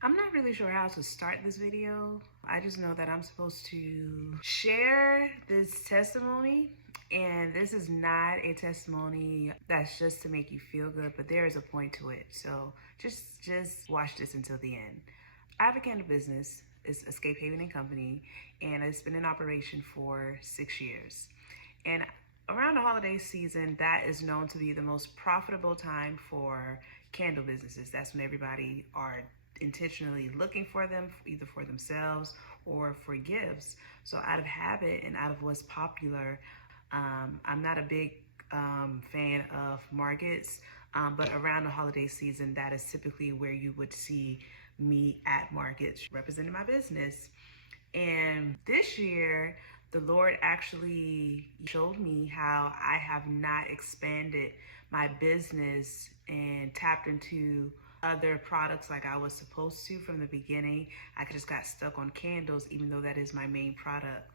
I'm not really sure how to start this video. I just know that I'm supposed to share this testimony, and this is not a testimony that's just to make you feel good, but there is a point to it. So just watch this until the end. I have a candle business. It's Escape Haven and Company, and it's been in operation for 6 years. And around the holiday season, that is known to be the most profitable time for candle businesses. That's when everybody are intentionally looking for them, either for themselves or for gifts. So out of habit and out of what's popular, I'm not a big fan of markets, but around the holiday season, that is typically where you would see me at markets representing my business. And this year, the Lord actually showed me how I have not expanded my business and tapped into other products like I was supposed to from the beginning. I just got stuck on candles, even though that is my main product.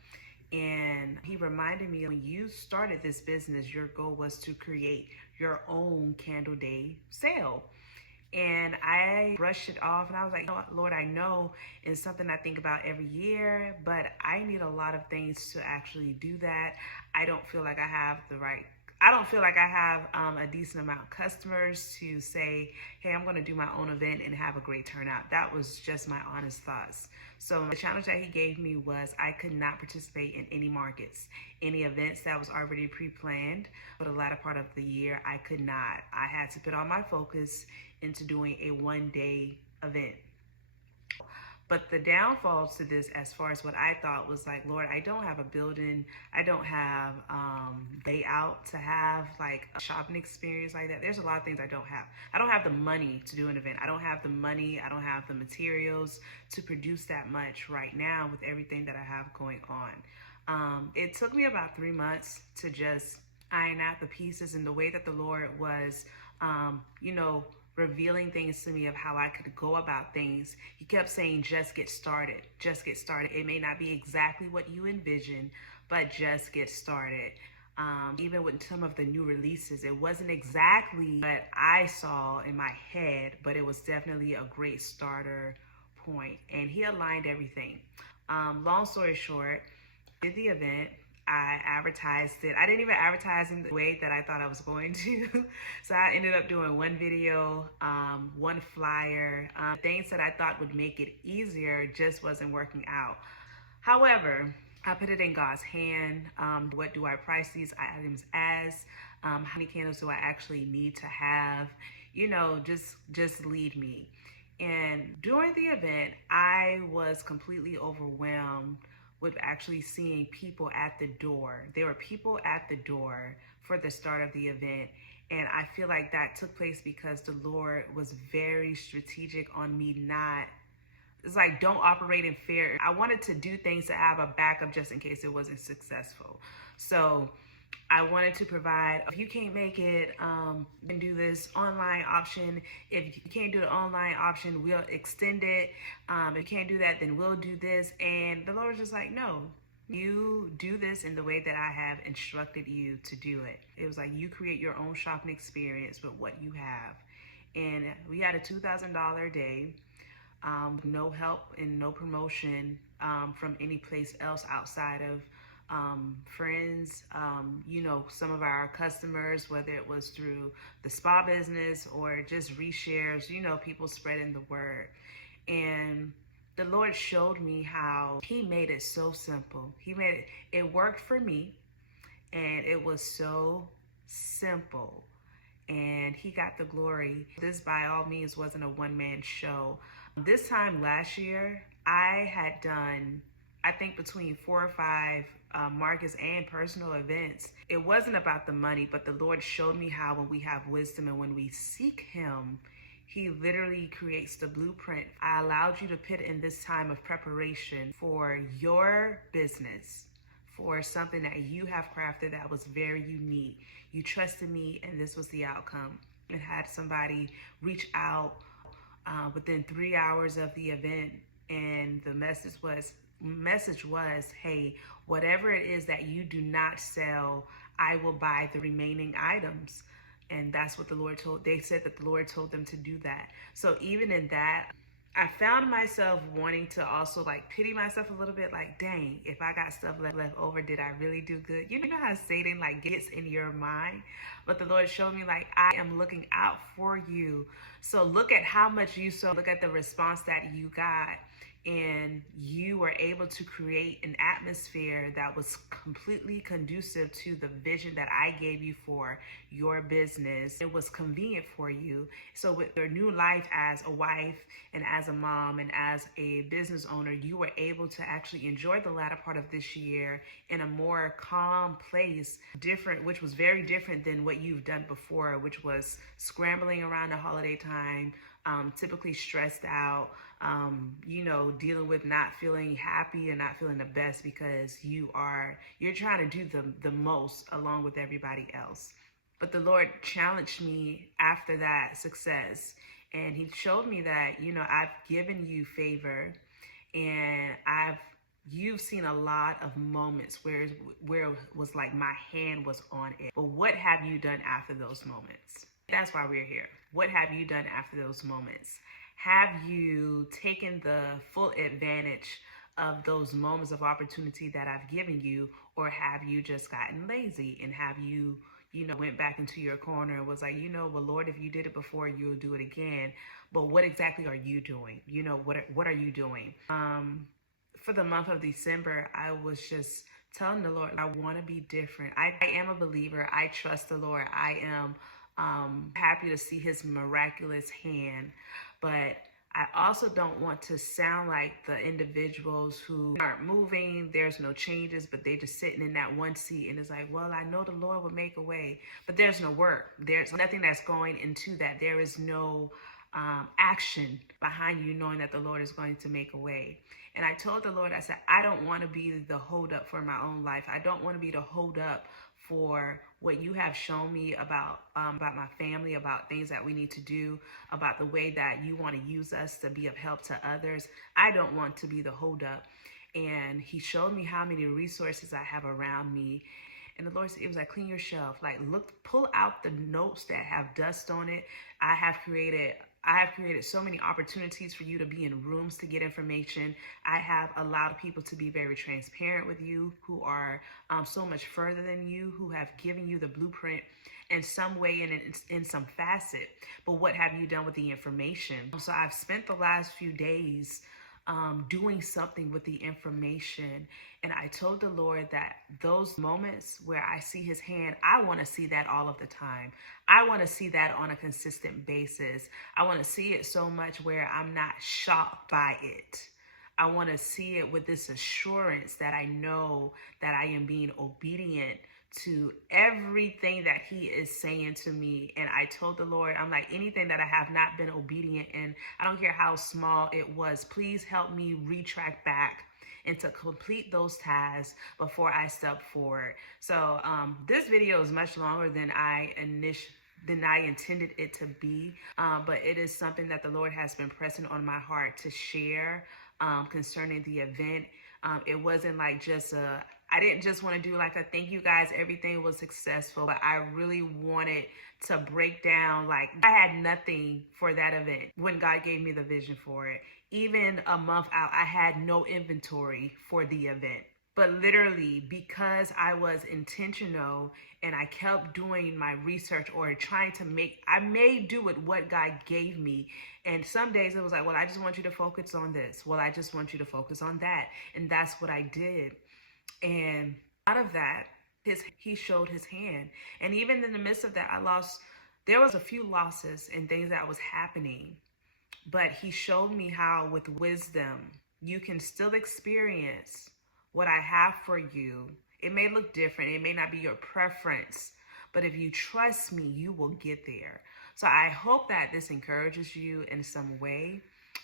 And he reminded me, when you started this business, your goal was to create your own candle day sale. And I brushed it off, and I was like, Lord, I know it's something I think about every year, but I need a lot of things to actually do that. I don't feel like I have a decent amount of customers to say, hey, I'm going to do my own event and have a great turnout. That was just my honest thoughts. So the challenge that he gave me was I could not participate in any markets, any events that was already pre-planned. For the latter part of the year, I could not. I had to put all my focus into doing a one-day event. But the downfalls to this, as far as what I thought, was like, Lord, I don't have a building. I don't have layout to have like a shopping experience like that. There's a lot of things I don't have. I don't have the money to do an event. I don't have the money. I don't have the materials to produce that much right now with everything that I have going on. It took me about 3 months to just iron out the pieces, and the way that the Lord was, revealing things to me of how I could go about things. He kept saying, just get started, just get started. It may not be exactly what you envision, but just get started. Even with some of the new releases, it wasn't exactly what I saw in my head, but it was definitely a great starter point. And he aligned everything. Long story short, did the event. I advertised it. I didn't even advertise in the way that I thought I was going to. So I ended up doing one video, one flyer. Things that I thought would make it easier just wasn't working out. However, I put it in God's hand. What do I price these items as? How many candles do I actually need to have? Just lead me. And during the event, I was completely overwhelmed with actually seeing people at the door. There were people at the door for the start of the event. And I feel like that took place because the Lord was very strategic on me it's like, don't operate in fear. I wanted to do things to have a backup just in case it wasn't successful. So I wanted to provide, if you can't make it, you can do this online option. If you can't do the online option, we'll extend it. If you can't do that, then we'll do this. And the Lord was just like, no, you do this in the way that I have instructed you to do it. It was like, you create your own shopping experience with what you have. And we had a $2,000 day. No help and no promotion from any place else outside of friends, some of our customers, whether it was through the spa business or just reshares, people spreading the word. And the Lord showed me how he made it so simple. It worked for me, and it was so simple. And he got the glory. This by all means wasn't a one-man show. This time last year, I had done, I think, between 4 or 5 markets and personal events. It wasn't about the money, but the Lord showed me how when we have wisdom and when we seek him, he literally creates the blueprint. I allowed you to put in this time of preparation for your business, for something that you have crafted that was very unique. You trusted me, and this was the outcome. It had somebody reach out within 3 hours of the event, and the message was, hey, whatever it is that you do not sell, I will buy the remaining items. And that's what they said that the Lord told them to do that. So even in that, I found myself wanting to also like pity myself a little bit, like, dang, if I got stuff left over, did I really do good? You know how Satan like gets in your mind? But the Lord showed me like, I am looking out for you. So look at how much you sow, look at the response that you got. And you were able to create an atmosphere that was completely conducive to the vision that I gave you for your business. It was convenient for you. So with your new life as a wife and as a mom and as a business owner, you were able to actually enjoy the latter part of this year in a more calm place, different, which was very different than what you've done before, which was scrambling around the holiday time, typically stressed out, dealing with not feeling happy and not feeling the best because you're trying to do the most along with everybody else. But the Lord challenged me after that success, and He showed me that, I've given you favor, and you've seen a lot of moments where it was like my hand was on it. But what have you done after those moments? That's why we're here. What have you done after those moments? Have you taken the full advantage of those moments of opportunity that I've given you, or have you just gotten lazy and have you, went back into your corner and was like, well, Lord, if you did it before, you'll do it again. But what exactly are you doing? What are you doing? For the month of December, I was just telling the Lord, I want to be different. I am a believer. I trust the Lord. I am happy to see His miraculous hand, but I also don't want to sound like the individuals who aren't moving, there's no changes, but they're just sitting in that one seat and it's like, well, I know the Lord will make a way, but there's no work. There's nothing that's going into that. There is no action behind you knowing that the Lord is going to make a way. And I told the Lord, I said, I don't want to be the hold up for my own life. I don't want to be the hold up for what you have shown me about my family, about things that we need to do, about the way that you want to use us to be of help to others. I don't want to be the hold up. And He showed me how many resources I have around me. And the Lord said, it was like, clean your shelf. Like, look, pull out the notes that have dust on it. I have created so many opportunities for you to be in rooms to get information. I have allowed people to be very transparent with you, who are so much further than you, who have given you the blueprint in some way and in some facet. But what have you done with the information? So I've spent the last few days doing something with the information. And I told the Lord that those moments where I see His hand, I want to see that all of the time. I want to see that on a consistent basis. I want to see it so much where I'm not shocked by it. I want to see it with this assurance that I know that I am being obedient to everything that He is saying to me. And I told the Lord, I'm like, anything that I have not been obedient in, I don't care how small it was, please help me retract back and to complete those tasks before I step forward. So this video is much longer than I intended it to be, but it is something that the Lord has been pressing on my heart to share concerning the event. It wasn't like I didn't just want to do like a thank you guys, everything was successful, but I really wanted to break down, like, I had nothing for that event when God gave me the vision for it. Even a month out, I had no inventory for the event. But literally, because I was intentional and I kept doing my research or trying to I made do with what God gave me. And some days it was like, well, I just want you to focus on this. Well, I just want you to focus on that. And that's what I did. And out of that, He showed His hand. And even in the midst of that, there was a few losses and things that was happening. But He showed me how with wisdom, you can still experience what I have for you. It may look different. It may not be your preference. But if you trust me, you will get there. So I hope that this encourages you in some way.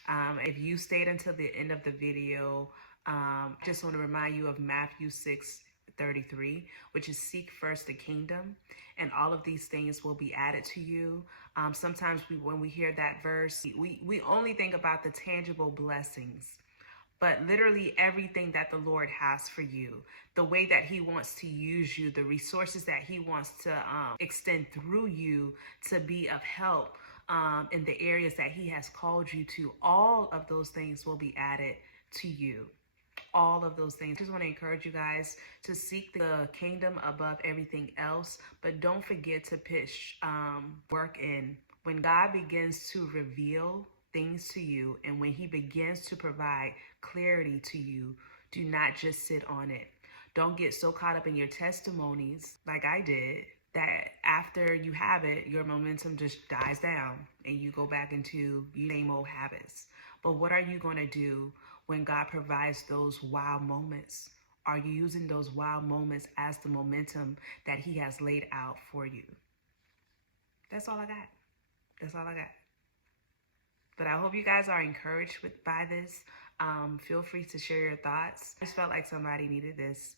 If you stayed until the end of the video, I just want to remind you of Matthew 6:33, which is seek first the kingdom, and all of these things will be added to you. Sometimes when we hear that verse, we only think about the tangible blessings, but literally everything that the Lord has for you, the way that He wants to use you, the resources that He wants to extend through you to be of help in the areas that he has called you to, all of those things will be added to you. All of those things. I just want to encourage you guys to seek the kingdom above everything else, but don't forget to pitch work in. When God begins to reveal things to you and when he begins to provide clarity to you, do not just sit on it. Don't get so caught up in your testimonies like I did that after you have it, your momentum just dies down and you go back into your same old habits. But what are you going to do when God provides those wow moments? Are you using those wow moments as the momentum that he has laid out for you? That's all I got. That's all I got. But I hope you guys are encouraged by this. Feel free to share your thoughts. I just felt like somebody needed this.